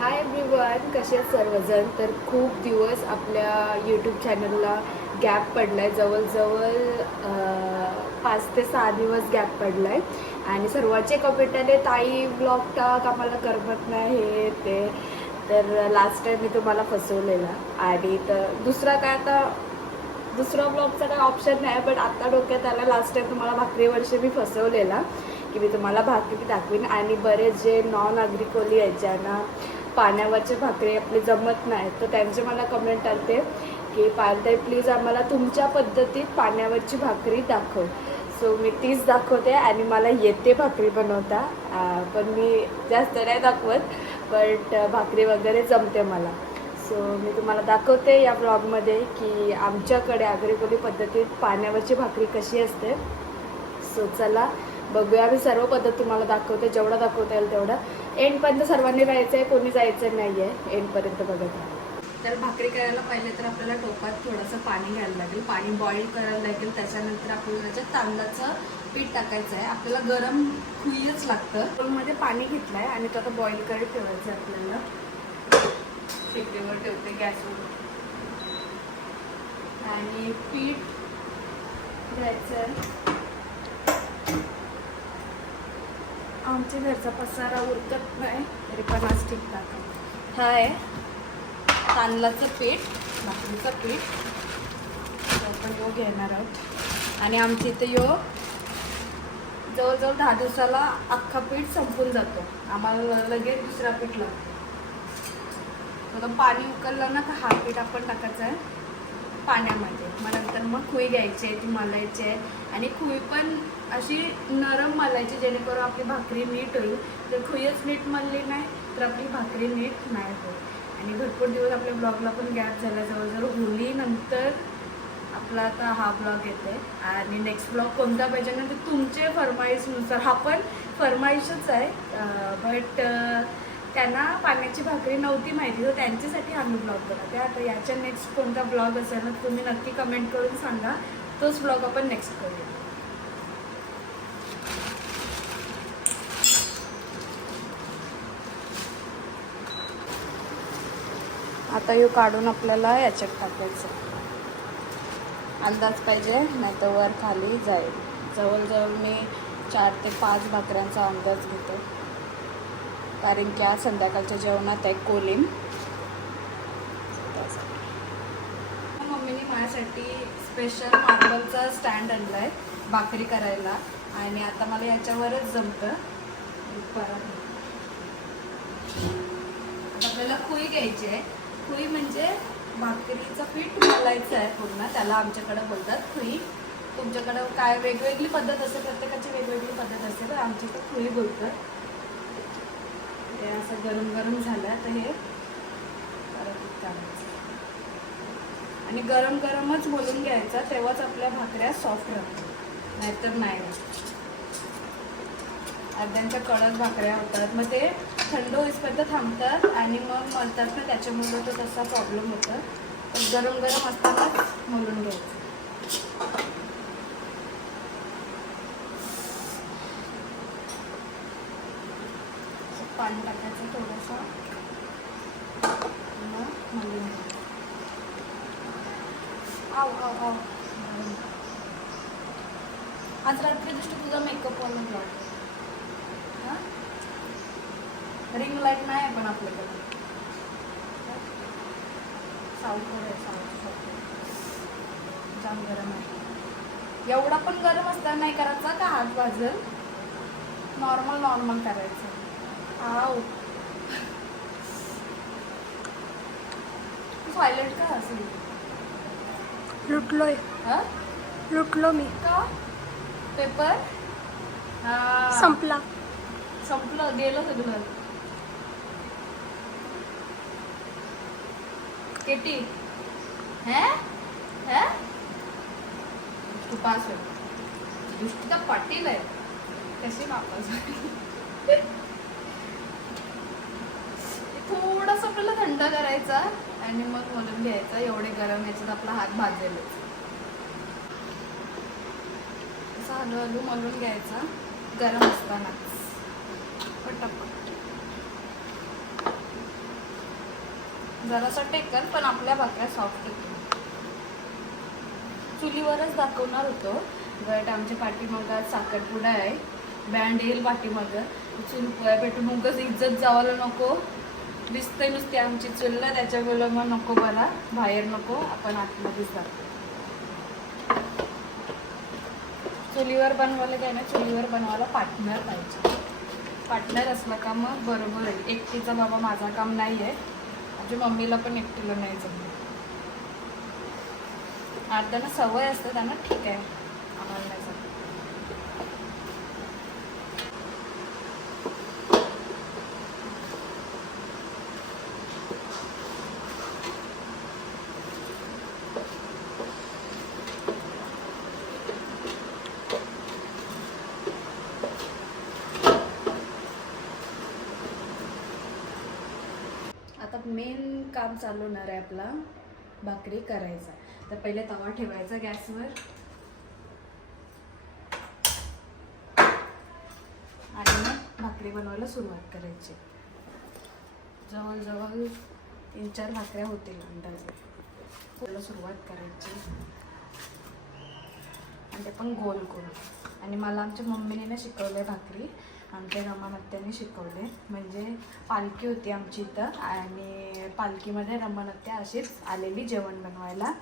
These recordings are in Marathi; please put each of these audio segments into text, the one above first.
हाय एव्हरीवन कसे आहेत सर्वजण? तर खूप दिवस आपल्या यूट्यूब चॅनलला गॅप पडला आहे जवळजवळ पाच ते सहा दिवस गॅप पडला आहे आणि सर्वांचे कमेंट आले ताई ब्लॉग टाक आम्हाला करमत नाही हे ते. तर लास्ट टाईम मी तुम्हाला फसवलेला. आणि तर दुसरा काय आता दुसरा ब्लॉगचा काय ऑप्शन नाही पण आता डोक्यात आला. लास्ट टाईम तुम्हाला भाकरी वर्षी मी फसवलेला की मी तुम्हाला भाकरी दाखवीन. आणि बरेच जे नॉन अग्रिकोली आहेत ज्यांना पाण्यावरचे भाकरी आपली जमत नाही तर त्यांचे मला कमेंट आलते की पालताई प्लीज आम्हाला तुमच्या पद्धतीत पाण्यावरची भाकरी दाखव. सो मी तीच दाखवते आणि मला येते भाकरी बनवता. पण मी जास्त नाही दाखवत बट भाकरी वगैरे जमते मला. सो मी तुम्हाला दाखवते या ब्लॉगमध्ये की आमच्याकडे आग्रिकोली पद्धतीत पाण्यावरची भाकरी कशी असते. सो चला बघूया. मी सर्व पद्धत तुम्हाला दाखवते. जेवढं दाखवता येईल तेवढं. एंडपर्यंत सर्वांनी राहायचं आहे कोणी जायचं नाही आहे एंडपर्यंत बघत तर भाकरी करायला पहिले तर आपल्याला टोपात थोडंसं पाणी घ्यायला लागेल. पाणी बॉईल करायला लागेल त्याच्यानंतर आपल्याला त्याच्यात तांदळाचं पीठ टाकायचं आहे आपल्याला गरम खुईच लागतं. मध्ये पाणी घेतलं आहे आणि तो आता बॉईल करत ठेवायचं आहे आपल्याला. शेगडीवर ठेवते गॅसवर. आणि पीठ घ्यायचं आहे आमच्या घरचा पसारा उरकत नाही तरी पण आज ठीकठाक हा आहे तांदळाचं पीठ भाकरीचं पीठ. तर आपण यो घेणार आहोत. आणि आमच्या इथे यो जवळजवळ दहा दिवसाला अख्खा पीठ संपून जातो. आम्हाला लगेच दुसरा पीठ लागतो. आता पाणी उकळलं ना तर हा पीठ आपण टाकायचं आहे पाण्यामध्ये. मग नंतर मग खुई घ्यायची आहे ती मलायची आहे. आणि खुई पण अशी नरम मलायची जेणेकरून आपली भाकरी नीट होईल. जर खुईच नीट मळली नाही तर आपली भाकरी नीट नाही होईल आणि भरपूर दिवस आपल्या ब्लॉगला पण गॅप झाला. जवळजवळ होलीनंतर आपला आता हा ब्लॉग येते आणि नेक्स्ट ब्लॉग कोणता पाहिजे? ना ते तुमचे फरमाईशनुसार. हा पण फरमाईशच आहे. बट त्यांना पाण्याची भाकरी नव्हती माहिती तर त्यांच्यासाठी आम्ही ब्लॉग बनवते आता याच्या नेक्स्ट कोणता ब्लॉग असेल ना तुम्ही नक्की कमेंट करून सांगा. तोच ब्लॉग आपण नेक्स्ट करूया. आता हे काढून आपल्याला याच्यात टाकायचं. अंदाज पाहिजे नाही तर वर खाली जाईल. जवळजवळ मी चार ते पाच भाकऱ्यांचा अंदाज घेतो. कारण की आज संध्याकाळच्या जेवणात आहे कोलिम मम्मीने माझ्यासाठी स्पेशल मार्बलचा स्टँड आणला आहे भाकरी करायला. आणि आता मला याच्यावरच जमतं. परत. आपल्याला खुई घ्यायची आहे. खुई म्हणजे भाकरीचं पीठ घालायचं आहे पूर्ण त्याला आमच्याकडे बोलतात खुई तुमच्याकडं काय वेगवेगळी पद्धत असते प्रत्येकाची वेगवेगळी पद्धत असते तर आमच्या इथं खुई बोलतात. हे असं गरम गरम झालं तर हे परत काढायचं आणि गरम गरमच बोलून घ्यायचं तेव्हाच आपल्या भाकऱ्या सॉफ्ट राहतात. नाहीतर नाही अर्ध्यांच्या कडक भाकऱ्या होतात. मग ते थंड होईपर्यंत थांबतात आणि मग मळतात ना त्याच्यामुळे तो तसा प्रॉब्लेम होतो. तर गरम गरम असतानाच मळून घ्यायचं. पाणी टाकायचं थोडंसं मग मळून घ्यायचं. आव आव आव. आज रात्री दृष्टी तुझा मेकअप वाला लावतो हां रिंग लाइट नाही पण आपल्याकडे. साऊथवर आहे जाम गरम आहे. एवढा पण गरम असताना नाही करायचा का हात भाजल नॉर्मल नॉर्मल करायचं. आव सायलेंट का असेल लुटलोय. हां? लुटलो मी. का? पेपर हा. संपला. संपलं गेलं सगळं. केटी हे हे तू पास होय दृष्टी तर पाटील आहे कशी वापस थोडस आपल्याला थंड करायचा आणि मग मलून घ्यायचा. एवढे गरम याच्यात आपला हात भाजेलच असं हळू हळू मलून घ्यायचा. गरम असताना पटापट. जरासा टेकल पण आपल्या भाकऱ्या सॉफ्ट होतो चुलीवरच दाखवणार होतो. बट आमच्या पाठीमागात साखरपुडा आहे. बँड येईल पाठीमागं. चूल पोळ्या पेटून उगाच इज्जत जावायला नको. दिसतंय नुसती आमची चुलला त्याच्यामुळं मग नको मला. बाहेर नको आपण आतमध्येच जातो. चुलीवर बनवायला काय ना चुलीवर बनवायला पार्टनर पाहिजे. पार्टनर असला का मग बरोबर आहे. एकटीचा बाबा माझा काम नाही आहे माझ्या मम्मीला पण एकटीला नाही जमत. ना सवय असते त्यांना ठीक आहे. आम्हाला नाही जमत आता मेन काम चालू होणार आहे आपला भाकरी करायचा. तर पहिले तवा ठेवायचा गॅसवर. आणि मग भाकरी बनवायला सुरुवात करायची. जवळजवळ तीन चार भाकऱ्या होतील अंदाजे. त्याला सुरुवात करायची. आणि ते पण गोल गोल. आणि मला आमच्या मम्मीने ना शिकवलं आहे भाकरी. आमच्या रमानत्याने शिकवले. म्हणजे पालखी होती आमची इथं. आणि पालखीमध्ये रमानत्या अशीच आलेली जेवण बनवायला.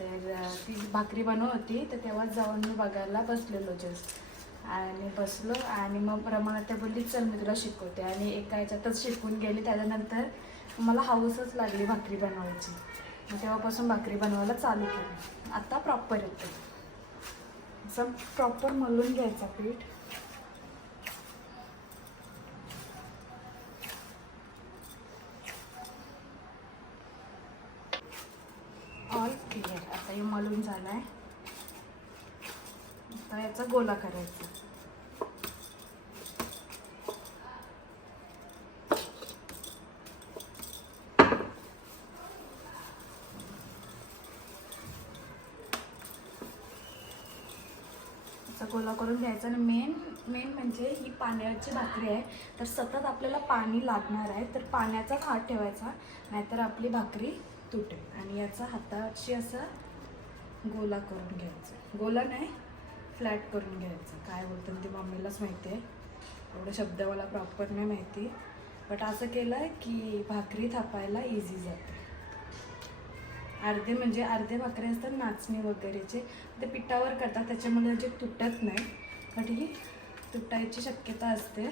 तर ती भाकरी बनवत होती. तर तेव्हाच जाऊन मी बघायला बसलेलो जस्ट आणि बसलो आणि मग रमानत्या बोलली चल मी तुला शिकवते. आणि एका याच्यातच शिकून गेली. त्याच्यानंतर मला हाऊसच लागली भाकरी बनवायची. मग तेव्हापासून भाकरी बनवायला चालू केली. आता प्रॉपर येते. असं प्रॉपर मलून घ्यायचा पीठ ऑल क्लिअर आता हे मलून झाला आहे आता याचा गोला करायचा. गोला करून घ्यायचा आणि मेन मेन म्हणजे ही पाण्याची भाकरी आहे. तर सतत आपल्याला पाणी लागणार आहे तर पाण्याचाच हात ठेवायचा. नाहीतर आपली भाकरी तुटेल. आणि याचा हाताची असं गोला करून घ्यायचा. गोला नाही फ्लॅट करून घ्यायचं. काय बोलतं ते मम्मीलाच माहिती आहे. एवढं शब्द मला प्रॉपर नाही माहिती. बट असं केलं आहे की भाकरी थापायला इझी जाते. अर्धे म्हणजे अर्धे भाकरी असतात नाचणी वगैरेचे. ते पिठावर करतात त्याच्यामुळे जे तुटत नाही. बट ही तुटायची शक्यता असते.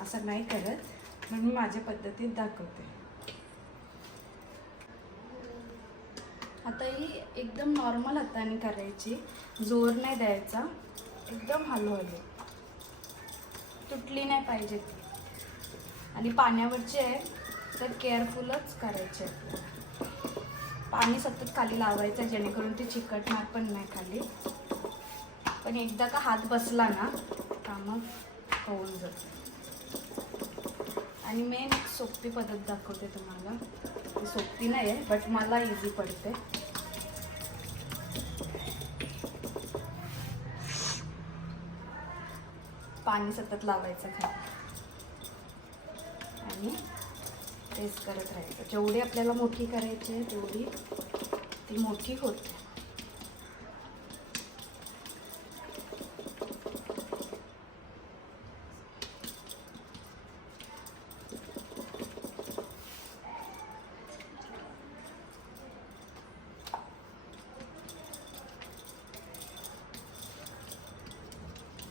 असं नाही करत. म्हणून मी माझ्या पद्धतीत दाखवते. आता ही एकदम नॉर्मल हाताने करायची. जोर नाही द्यायचा. एकदम हलवली तुटली नाही पाहिजे ती. आणि पाण्यावरची आहे तर केअरफुलच करायचे पाणी सतत खाली लावायचं जेणेकरून ती चिकटणार पण नाही खाली. पण एकदा का हात बसला ना का मग होऊन जातं आणि मेन एक सोपी पद्धत दाखवते तुम्हाला. ती सोपी नाही आहे बट मला इझी पडते. पाणी सतत लावायचं खाली आणि तेच करत राहायचं. जेवढी आपल्याला मोठी करायची आहे तेवढी ती मोठी होते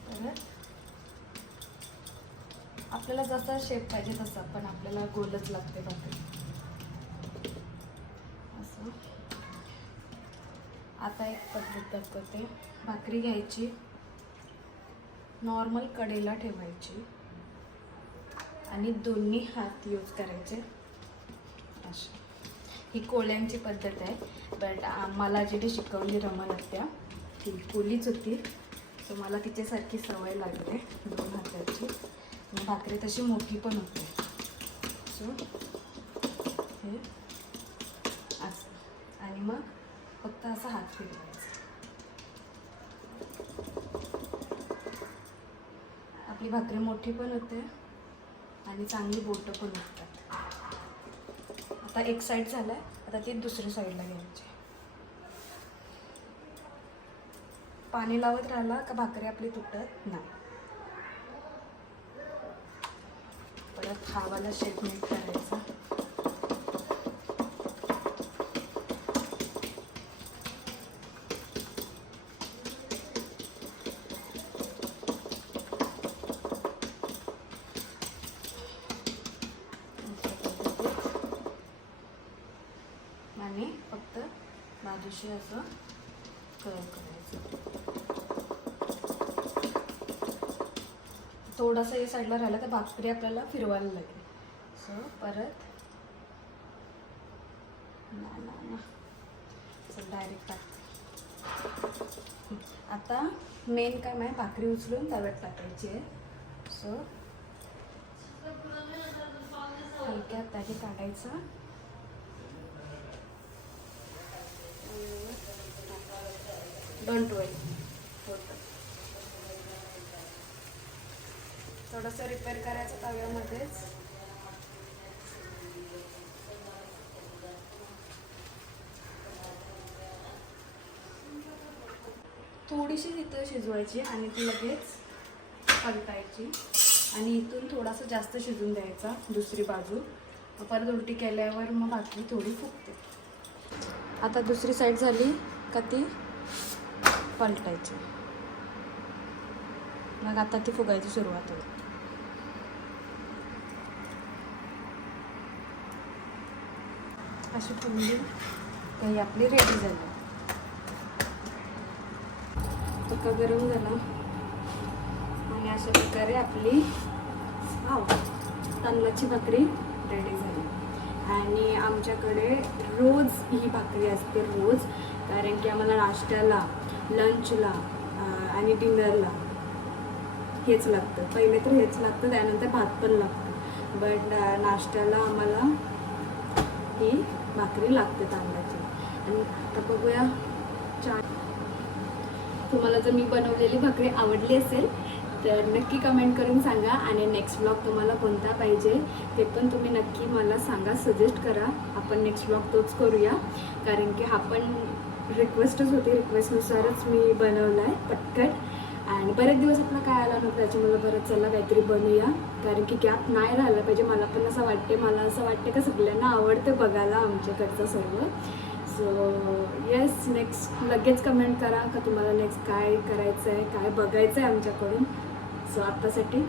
परत आपल्याला जसा शेप पाहिजे तसा पण आपल्याला गोलच लागते भाकरी असं. आता एक पद्धत दाखवते. भाकरी घ्यायची. नॉर्मल कडेला ठेवायची. आणि दोन्ही हात यूज करायचे. अशी ही कोळ्यांची पद्धत आहे. बट मला जी शिकवली रमणत्या ती कोलीच होती. सो मला तिच्यासारखी सवय लागते दोन हाताची. भाकरी तशी मोठी पण होते. सो हे. असं. आणि मग फक्त असा हात फिरवायचा. आपली भाकरी मोठी पण होते आणि चांगली बोटं पण उठतात आता एक साईड झालाय. आता ती दुसऱ्या साईडला घ्यायची. पाणी लावत राहिला का भाकरी आपली तुटत नाही. परत खावाला शेकमेट करायचा. आणि फक्त बाजूशी असं कलर करायचं. थोडासा या साईडला राहिला तर भाकरी आपल्याला फिरवायला लागेल. सो परत. ना ना ना. डायरेक्ट टाकते आता मेन काम आहे भाकरी उचलून तव्यात टाकायची आहे. सो हलक्या त्याने काढायचं. डोंट वरी होतं. थोडंसं रिपेअर करायचं तव्यामध्येच. थोडीशी तिथं शिजवायची आणि ती लगेच पलटायची आणि इथून थोडासा जास्त शिजून द्यायचा दुसरी बाजू. परत उलटी केल्यावर मग बाकी थोडी फुगते. आता दुसरी साईड झाली का ती पलटायची. मग आता ती फुगायची सुरुवात होईल. अशी फुलली काही आपली रेडी झाली. तुका गरम झाला. आणि अशा प्रकारे आपली वाव, तांदळाची भाकरी रेडी झाली. आणि आमच्याकडे रोज ही भाकरी असते रोज. कारण की आम्हाला नाश्त्याला लंचला आणि डिनरला हेच लागतं. पहिले तर हेच लागतं त्यानंतर भात पण लागतं. बट नाश्त्याला आम्हाला तीन भाकरी लागते तांदळाची आणि आता बघूया चार तुम्हाला जर मी बनवलेली भाकरी आवडली असेल तर नक्की कमेंट करून सांगा आणि नेक्स्ट ब्लॉग तुम्हाला कोणता पाहिजे ते पण तुम्ही नक्की मला सांगा सजेस्ट करा. आपण नेक्स्ट ब्लॉग तोच करूया. कारण की हा पण रिक्वेस्टच होती. रिक्वेस्टनुसारच मी बनवला आहे पटकन. आणि बरेच दिवस आपला काय आला नव्हता त्याच्यामुळे बरं चला काहीतरी बनवूया कारण की गॅप नाही राहिला पाहिजे. मला पण असं वाटते मला असं वाटते का सगळ्यांना आवडतं बघायला आमच्याकडचं सर्व. सो येस नेक्स्ट लगेच कमेंट करा का तुम्हाला नेक्स्ट काय करायचं आहे काय बघायचं आहे आमच्याकडून. सो आत्तासाठी